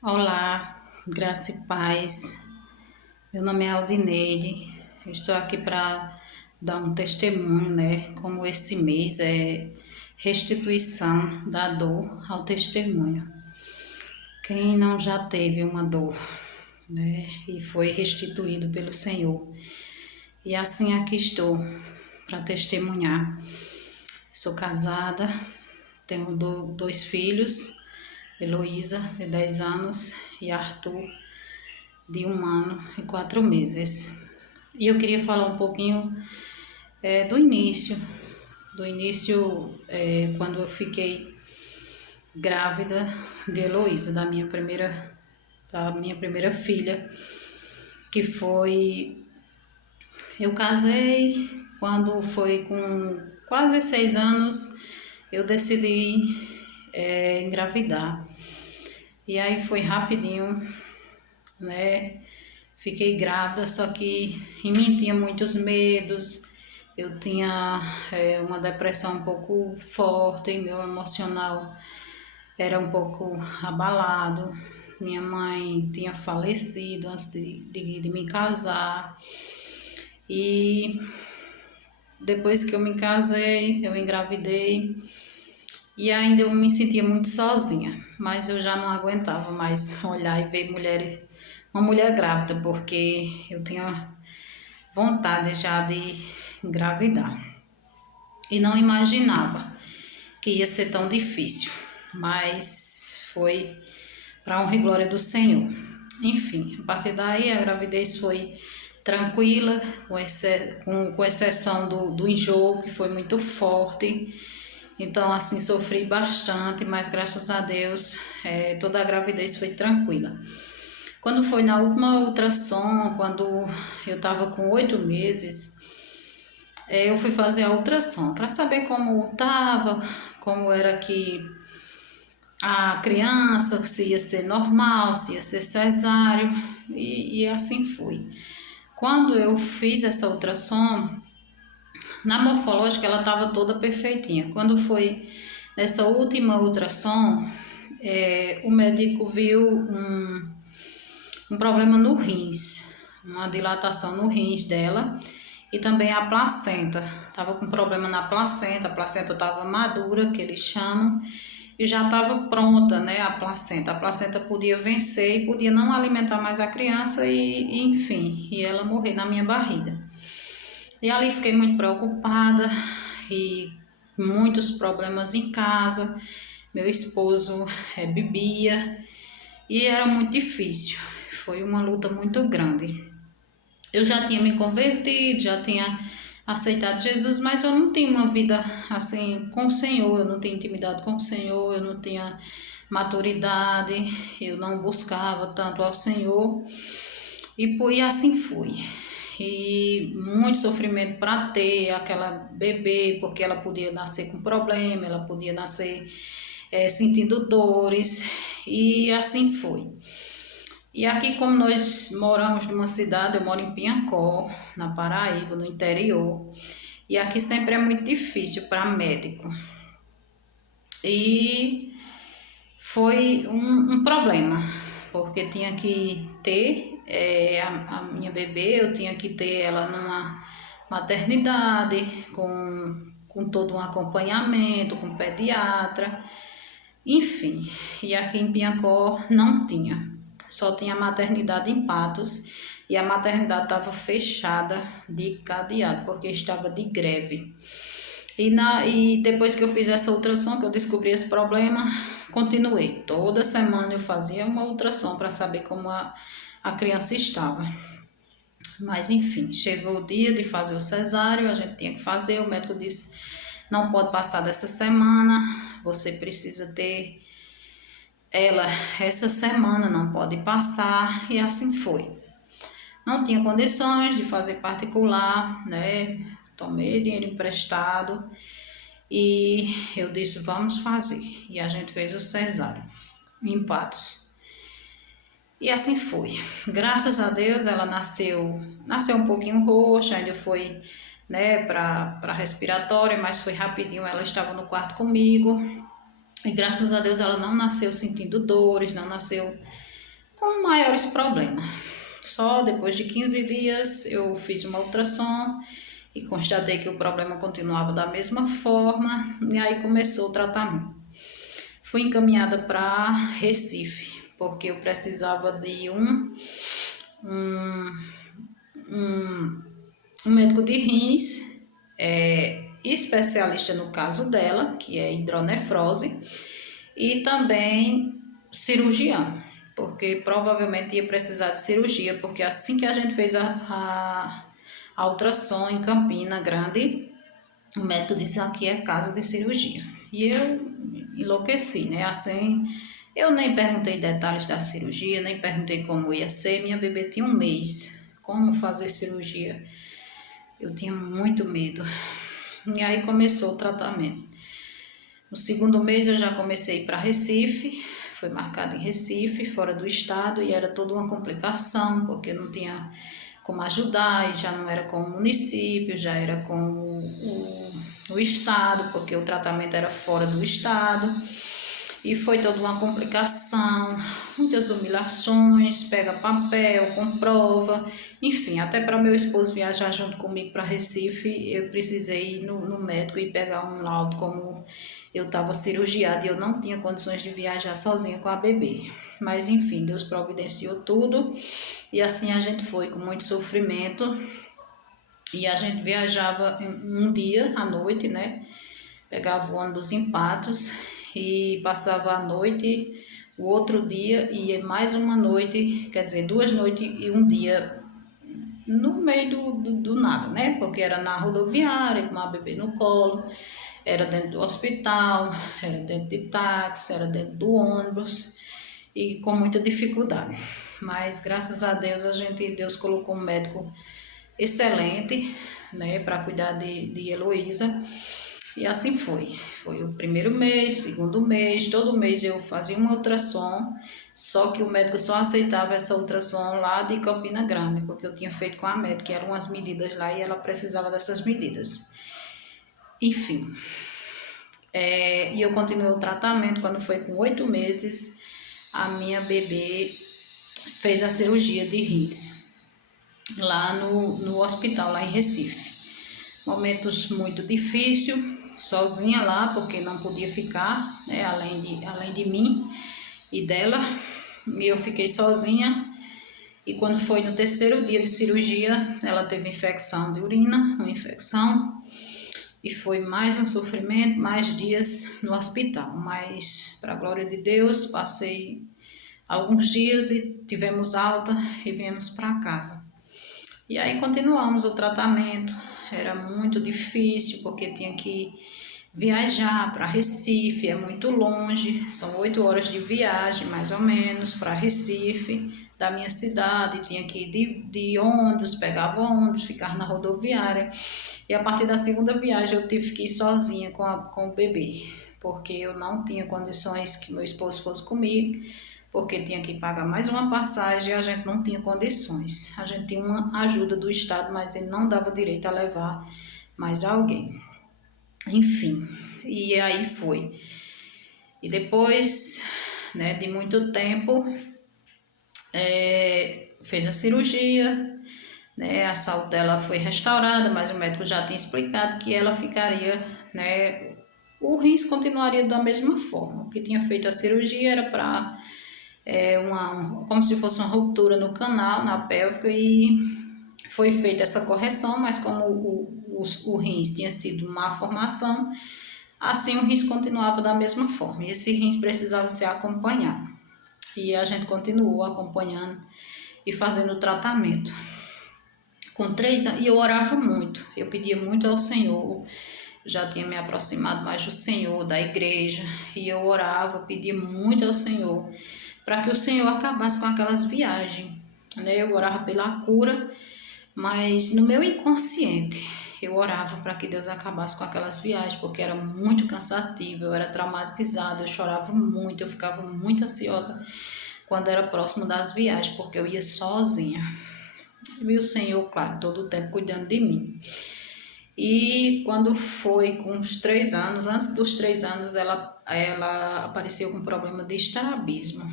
Olá, graça e paz. Meu nome é Aldineide. Eu estou aqui para dar um testemunho, né? Como esse mês é restituição da dor ao testemunho. Quem não já teve uma dor, né? E foi restituído pelo Senhor. E assim aqui estou para testemunhar. Sou casada, tenho dois filhos, Heloísa, de 10 anos, e Arthur, de 1 ano e 4 meses. E eu queria falar um pouquinho do início, quando eu fiquei grávida de Heloísa, da minha primeira filha, que foi... Eu casei quando foi com quase 6 anos, eu decidi engravidar. E aí foi rapidinho, né? Fiquei grávida, só que em mim tinha muitos medos, eu tinha uma depressão um pouco forte, meu emocional era um pouco abalado. Minha mãe tinha falecido antes de me casar. E depois que eu me casei, eu engravidei e ainda eu me sentia muito sozinha, mas eu já não aguentava mais olhar e ver uma mulher grávida, porque eu tinha vontade já de engravidar. E não imaginava que ia ser tão difícil, mas foi para honra e glória do Senhor. Enfim, a partir daí a gravidez foi tranquila, com exceção do enjoo, que foi muito forte. Então, assim, sofri bastante, mas graças a Deus, toda a gravidez foi tranquila. Quando foi na última ultrassom, quando eu estava com 8 meses, eu fui fazer a ultrassom para saber como estava, como era que a criança, se ia ser normal, se ia ser cesáreo, e assim foi. Quando eu fiz essa ultrassom, na morfológica ela estava toda perfeitinha. Quando foi nessa última ultrassom, o médico viu um problema no rins, uma dilatação no rins dela, e também a placenta. Estava com problema na placenta, a placenta estava madura, que eles chamam, e já estava pronta, né, a placenta. A placenta podia vencer e podia não alimentar mais a criança enfim, e ela morrer na minha barriga. E ali fiquei muito preocupada e muitos problemas em casa. Meu esposo bebia e era muito difícil. Foi uma luta muito grande. Eu já tinha me convertido, já tinha aceitado Jesus, mas eu não tinha uma vida assim com o Senhor, eu não tinha intimidade com o Senhor, eu não tinha maturidade, eu não buscava tanto ao Senhor, e assim fui. E muito sofrimento para ter aquela bebê, porque ela podia nascer com problema, ela podia nascer sentindo dores, e assim foi. E aqui, como nós moramos numa cidade, eu moro em Piancó, na Paraíba, no interior, e aqui sempre é muito difícil para médico. E foi um problema, porque tinha que ter a minha bebê, eu tinha que ter ela numa maternidade, com todo um acompanhamento, com pediatra, enfim. E aqui em Piancó não tinha. Só tinha a maternidade em Patos, e a maternidade estava fechada de cadeado, porque estava de greve. E depois que eu fiz essa ultrassom, que eu descobri esse problema, continuei. Toda semana eu fazia uma ultrassom para saber como a criança estava. Mas enfim, chegou o dia de fazer o cesáreo, a gente tinha que fazer, o médico disse, não pode passar dessa semana, você precisa ter ela essa semana, não pode passar, e assim foi. Não tinha condições de fazer particular, né? Tomei dinheiro emprestado e eu disse, vamos fazer. E a gente fez o cesáreo em Patos. E assim foi. Graças a Deus ela nasceu um pouquinho roxa, ainda foi, né, para respiratória, mas foi rapidinho, ela estava no quarto comigo. E graças a Deus ela não nasceu sentindo dores, não nasceu com maiores problemas. Só depois de 15 dias eu fiz uma ultrassom e constatei que o problema continuava da mesma forma, e aí começou o tratamento. Fui encaminhada para Recife, porque eu precisava de um médico de rins, especialista no caso dela, que é hidronefrose, e também cirurgião, porque provavelmente ia precisar de cirurgia, porque assim que a gente fez a ultrassom em Campina Grande, o médico disse: aqui é casa de cirurgia. E eu enlouqueci, né? Assim, eu nem perguntei detalhes da cirurgia, nem perguntei como ia ser. Minha bebê tinha 1 mês. Como fazer cirurgia? Eu tinha muito medo. E aí começou o tratamento. No 2º mês eu já comecei para Recife, foi marcado em Recife, fora do estado, e era toda uma complicação, porque não tinha como ajudar, e já não era com o município, já era com o estado, porque o tratamento era fora do estado, e foi toda uma complicação, muitas humilhações, pega papel, comprova, enfim, até para meu esposo viajar junto comigo para Recife, eu precisei ir no médico e pegar um laudo como eu estava cirurgiada e eu não tinha condições de viajar sozinha com a bebê. Mas enfim, Deus providenciou tudo e assim a gente foi com muito sofrimento. E a gente viajava um dia à noite, né? Pegava o ônibus em Patos e passava a noite, o outro dia ia mais uma noite, quer dizer, 2 noites e um dia no meio do nada, né? Porque era na rodoviária, com a bebê no colo, era dentro do hospital, era dentro de táxi, era dentro do ônibus e com muita dificuldade. Mas graças a Deus Deus colocou um médico excelente, né, para cuidar de Heloísa. E assim foi. Foi o 1º mês, 2º mês, todo mês eu fazia uma ultrassom, só que o médico só aceitava essa ultrassom lá de Campina Grande, porque eu tinha feito com a médica, que eram umas medidas lá e ela precisava dessas medidas. Enfim, e eu continuei o tratamento. Quando foi com 8 meses, a minha bebê fez a cirurgia de rins, lá no hospital, lá em Recife. Momentos muito difíceis, sozinha lá, porque não podia ficar, né, além de mim e dela, e eu fiquei sozinha. E quando foi no 3º dia de cirurgia, ela teve infecção de urina, uma infecção, e foi mais um sofrimento, mais dias no hospital. Mas, para a glória de Deus, passei alguns dias e tivemos alta e viemos para casa. E aí continuamos o tratamento. Era muito difícil, porque tinha que viajar para Recife, é muito longe, são 8 horas de viagem, mais ou menos, para Recife, da minha cidade. Tinha que ir de ônibus, pegava ônibus, ficar na rodoviária. E a partir da 2ª viagem eu tive que ir sozinha com o bebê, porque eu não tinha condições que meu esposo fosse comigo, porque tinha que pagar mais uma passagem e a gente não tinha condições. A gente tinha uma ajuda do estado, mas ele não dava direito a levar mais alguém. Enfim, e aí foi. E depois, né, de muito tempo, fez a cirurgia, né, a saúde dela foi restaurada, mas o médico já tinha explicado que ela ficaria, né, o rins continuaria da mesma forma. O que tinha feito a cirurgia era para como se fosse uma ruptura no canal, na pélvica, e foi feita essa correção, mas como o rins tinha sido má formação, assim o rins continuava da mesma forma, e esse rins precisava ser acompanhado. E a gente continuou acompanhando e fazendo o tratamento. Com 3 anos, e eu orava muito, eu pedia muito ao Senhor, já tinha me aproximado mais do Senhor, da igreja, e eu orava, pedia muito ao Senhor, para que o Senhor acabasse com aquelas viagens, né? Eu orava pela cura, mas no meu inconsciente eu orava para que Deus acabasse com aquelas viagens, porque era muito cansativo, eu era traumatizada, eu chorava muito, eu ficava muito ansiosa quando era próximo das viagens, porque eu ia sozinha. E o Senhor, claro, todo o tempo cuidando de mim. E quando foi com uns 3 anos, antes dos 3 anos, ela apareceu com problema de estrabismo.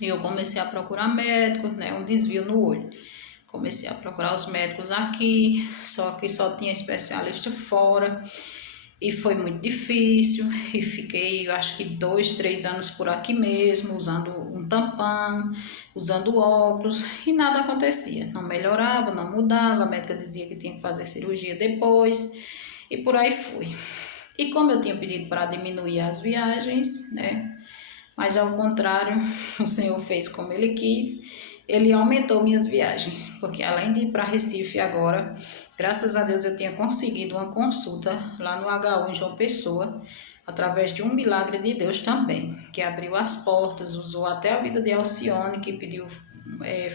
E eu comecei a procurar médicos, né, um desvio no olho. Comecei a procurar os médicos aqui, só que só tinha especialista fora. E foi muito difícil, e fiquei, eu acho que 2, 3 anos por aqui mesmo, usando um tampão, usando óculos, e nada acontecia. Não melhorava, não mudava, a médica dizia que tinha que fazer cirurgia depois, e por aí fui. E como eu tinha pedido para diminuir as viagens, né? Mas ao contrário, o Senhor fez como Ele quis, Ele aumentou minhas viagens, porque além de ir para Recife agora, graças a Deus eu tinha conseguido uma consulta lá no HU em João Pessoa, através de um milagre de Deus também, que abriu as portas, usou até a vida de Alcione, que pediu,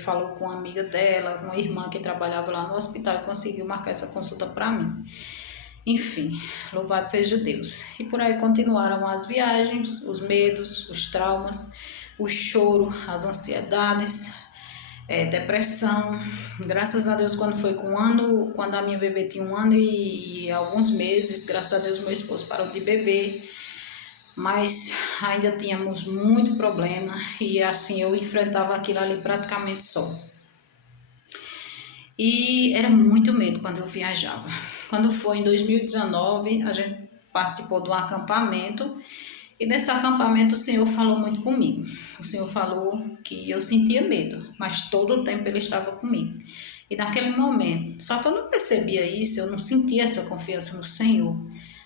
falou com uma amiga dela, uma irmã que trabalhava lá no hospital e conseguiu marcar essa consulta para mim. Enfim, louvado seja Deus. E por aí continuaram as viagens, os medos, os traumas, o choro, as ansiedades, depressão. Graças a Deus, quando foi com 1 ano, quando a minha bebê tinha 1 ano e alguns meses, graças a Deus meu esposo parou de beber, mas ainda tínhamos muito problema e assim eu enfrentava aquilo ali praticamente só. E era muito medo quando eu viajava. Quando foi em 2019, a gente participou de um acampamento e nesse acampamento o Senhor falou muito comigo. O Senhor falou que eu sentia medo, mas todo o tempo Ele estava comigo. E naquele momento, só que eu não percebia isso, eu não sentia essa confiança no Senhor.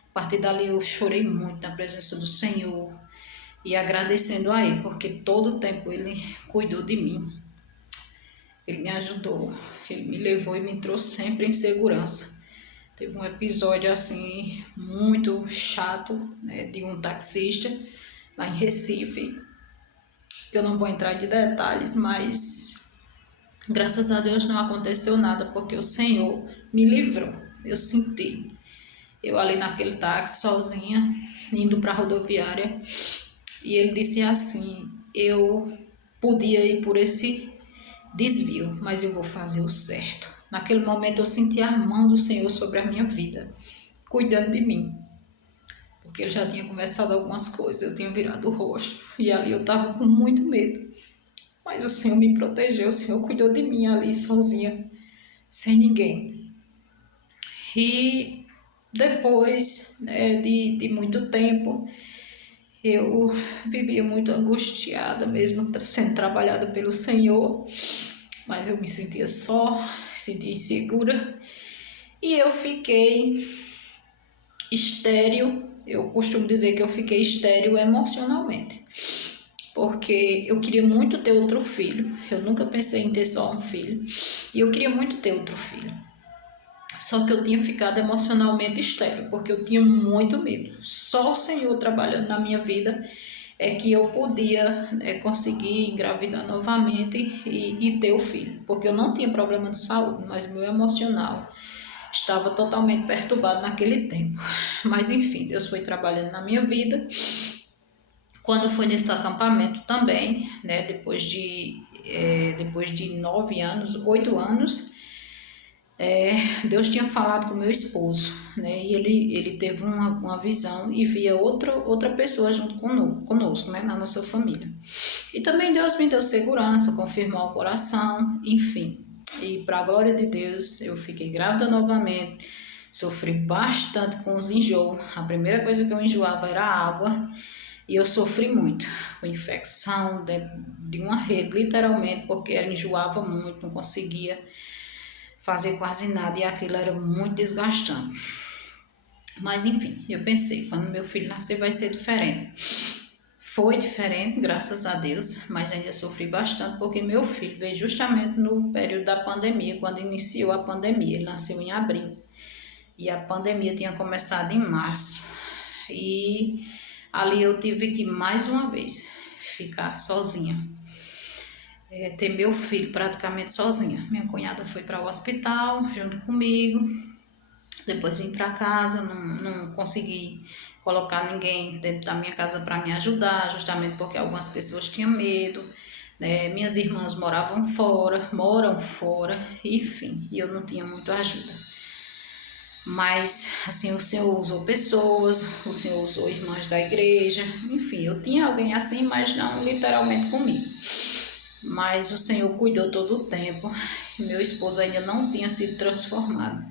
A partir dali eu chorei muito na presença do Senhor e agradecendo a Ele, porque todo o tempo Ele cuidou de mim. Ele me ajudou, Ele me levou e me trouxe sempre em segurança. Teve um episódio assim muito chato, né, de um taxista lá em Recife. Eu não vou entrar de detalhes, mas graças a Deus não aconteceu nada, porque o Senhor me livrou. Eu senti, eu ali naquele táxi sozinha, indo para a rodoviária, e ele disse assim, eu podia ir por esse desvio, mas eu vou fazer o certo. Naquele momento eu senti a mão do Senhor sobre a minha vida, cuidando de mim, porque Ele já tinha conversado algumas coisas, eu tinha virado o rosto, e ali eu estava com muito medo, mas o Senhor me protegeu, o Senhor cuidou de mim ali sozinha, sem ninguém. E depois, né, de muito tempo, eu vivia muito angustiada, mesmo sendo trabalhada pelo Senhor, mas eu me sentia só, sentia insegura, e eu fiquei estéril. Eu costumo dizer que eu fiquei estéril emocionalmente, porque eu queria muito ter outro filho, eu nunca pensei em ter só um filho, e eu queria muito ter outro filho. Só que eu tinha ficado emocionalmente estéril, porque eu tinha muito medo. Só o Senhor trabalhando na minha vida é que eu podia conseguir engravidar novamente e ter o filho. Porque eu não tinha problema de saúde, mas meu emocional estava totalmente perturbado naquele tempo. Mas enfim, Deus foi trabalhando na minha vida. Quando foi nesse acampamento também, né, depois de 9 anos, 8 anos, Deus tinha falado com meu esposo, né? E ele teve uma visão e via outra pessoa junto conosco, né? Na nossa família. E também Deus me deu segurança, confirmou o coração, enfim. E para a glória de Deus, eu fiquei grávida novamente, sofri bastante com os enjoos. A primeira coisa que eu enjoava era a água e eu sofri muito com infecção de uma rede, literalmente, porque ela enjoava muito, não conseguia fazer quase nada e aquilo era muito desgastante. Mas enfim, eu pensei, quando meu filho nascer vai ser diferente. Foi diferente, graças a Deus, mas ainda sofri bastante porque meu filho veio justamente no período da pandemia, quando iniciou a pandemia. Ele nasceu em abril e a pandemia tinha começado em março. E ali eu tive que mais uma vez ficar sozinha. Ter meu filho praticamente sozinha. Minha cunhada foi para o hospital junto comigo, depois vim para casa, não consegui colocar ninguém dentro da minha casa para me ajudar, justamente porque algumas pessoas tinham medo, né? Minhas irmãs moram fora, enfim, e eu não tinha muita ajuda. Mas, assim, o Senhor usou pessoas, o Senhor usou irmãs da igreja, enfim, eu tinha alguém assim, mas não literalmente comigo. mas o Senhor cuidou todo o tempo e meu esposo ainda não tinha sido transformado.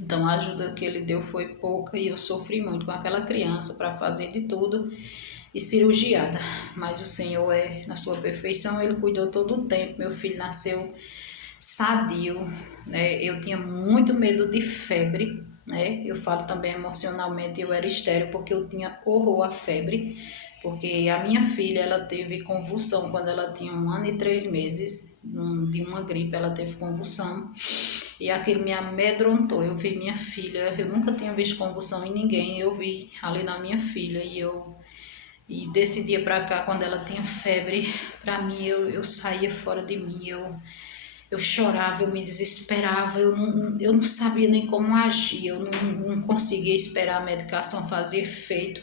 Então a ajuda que ele deu foi pouca e eu sofri muito com aquela criança para fazer de tudo e cirurgiada. Mas o Senhor na sua perfeição, Ele cuidou todo o tempo. Meu filho nasceu sadio, né? Eu tinha muito medo de febre, né? Eu falo também emocionalmente, eu era estéril porque eu tinha horror à febre. Porque a minha filha, ela teve convulsão quando ela tinha 1 ano e 3 meses, de uma gripe, ela teve convulsão. E aquilo me amedrontou. Eu vi minha filha, eu nunca tinha visto convulsão em ninguém, eu vi ali na minha filha. E desse dia para cá, quando ela tinha febre, para mim, eu saía fora de mim, eu chorava, eu me desesperava, eu não sabia nem como agir, eu não conseguia esperar a medicação fazer efeito.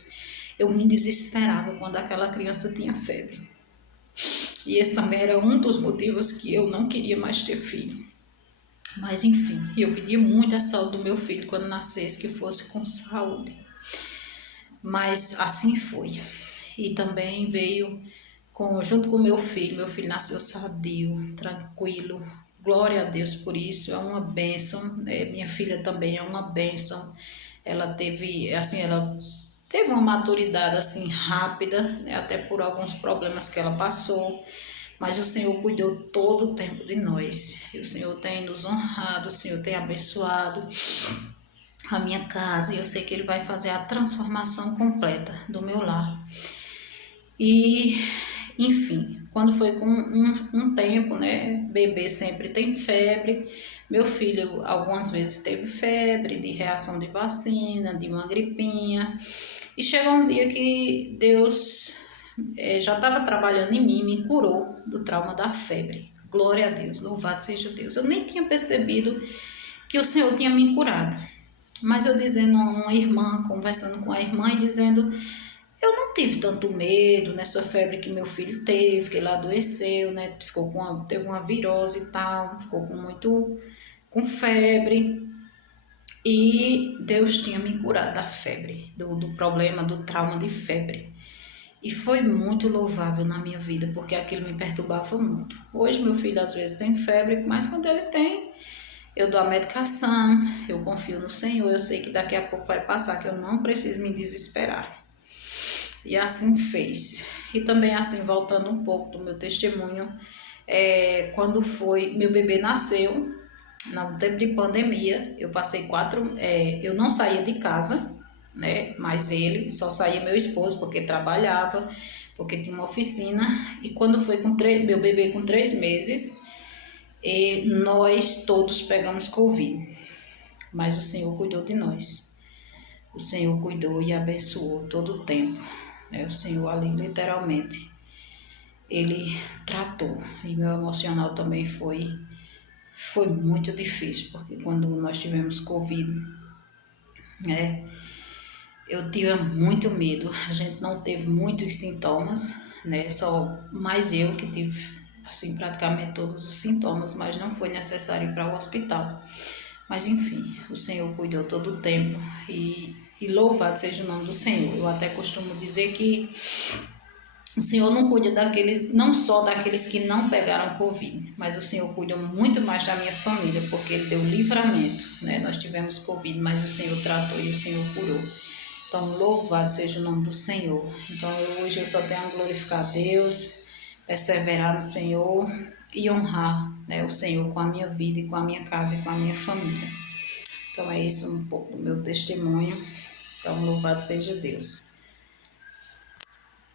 Eu me desesperava quando aquela criança tinha febre. E esse também era um dos motivos que eu não queria mais ter filho. Mas enfim, eu pedia muito a saúde do meu filho quando nascesse, que fosse com saúde. Mas assim foi. E também veio junto com meu filho nasceu sadio, tranquilo. Glória a Deus por isso, é uma bênção, né? Minha filha também é uma bênção. Ela teve uma maturidade assim rápida, né? Até por alguns problemas que ela passou. Mas o Senhor cuidou todo o tempo de nós. E o Senhor tem nos honrado, o Senhor tem abençoado a minha casa. E eu sei que Ele vai fazer a transformação completa do meu lar. E, enfim, quando foi com um tempo, né? Bebê sempre tem febre. Meu filho algumas vezes teve febre, de reação de vacina, de uma gripinha. E chegou um dia que Deus já estava trabalhando em mim, me curou do trauma da febre. Glória a Deus, louvado seja Deus. Eu nem tinha percebido que o Senhor tinha me curado. Mas eu dizendo a uma irmã, conversando com a irmã e dizendo, eu não tive tanto medo nessa febre que meu filho teve, que ele adoeceu, né? Teve uma virose e tal, ficou com febre. E Deus tinha me curado da febre, do problema, do trauma de febre. E foi muito louvável na minha vida, porque aquilo me perturbava muito. Hoje meu filho às vezes tem febre, mas quando ele tem, eu dou a medicação, eu confio no Senhor, eu sei que daqui a pouco vai passar, que eu não preciso me desesperar. E assim fez. E também assim, voltando um pouco do meu testemunho, quando meu bebê nasceu, no tempo de pandemia, eu passei eu não saía de casa, né? Mas ele só saía meu esposo, porque trabalhava, porque tinha uma oficina. E quando foi meu bebê com 3 meses, nós todos pegamos Covid. Mas o Senhor cuidou de nós. O Senhor cuidou e abençoou todo o tempo, né? O Senhor ali, literalmente, Ele tratou. E meu emocional também foi muito difícil, porque quando nós tivemos Covid, né? Eu tive muito medo. A gente não teve muitos sintomas, né? Só mais eu que tive, assim, praticamente todos os sintomas, mas não foi necessário ir para o hospital. Mas enfim, o Senhor cuidou todo o tempo e louvado seja o nome do Senhor. Eu até costumo dizer que o Senhor não cuida não só daqueles que não pegaram Covid, mas o Senhor cuida muito mais da minha família, porque Ele deu livramento, né? Nós tivemos Covid, mas o Senhor tratou e o Senhor curou. Então, louvado seja o nome do Senhor. Então, hoje eu só tenho a glorificar a Deus, perseverar no Senhor e honrar, né, o Senhor com a minha vida e com a minha casa e com a minha família. Então, é isso um pouco do meu testemunho. Então, louvado seja Deus.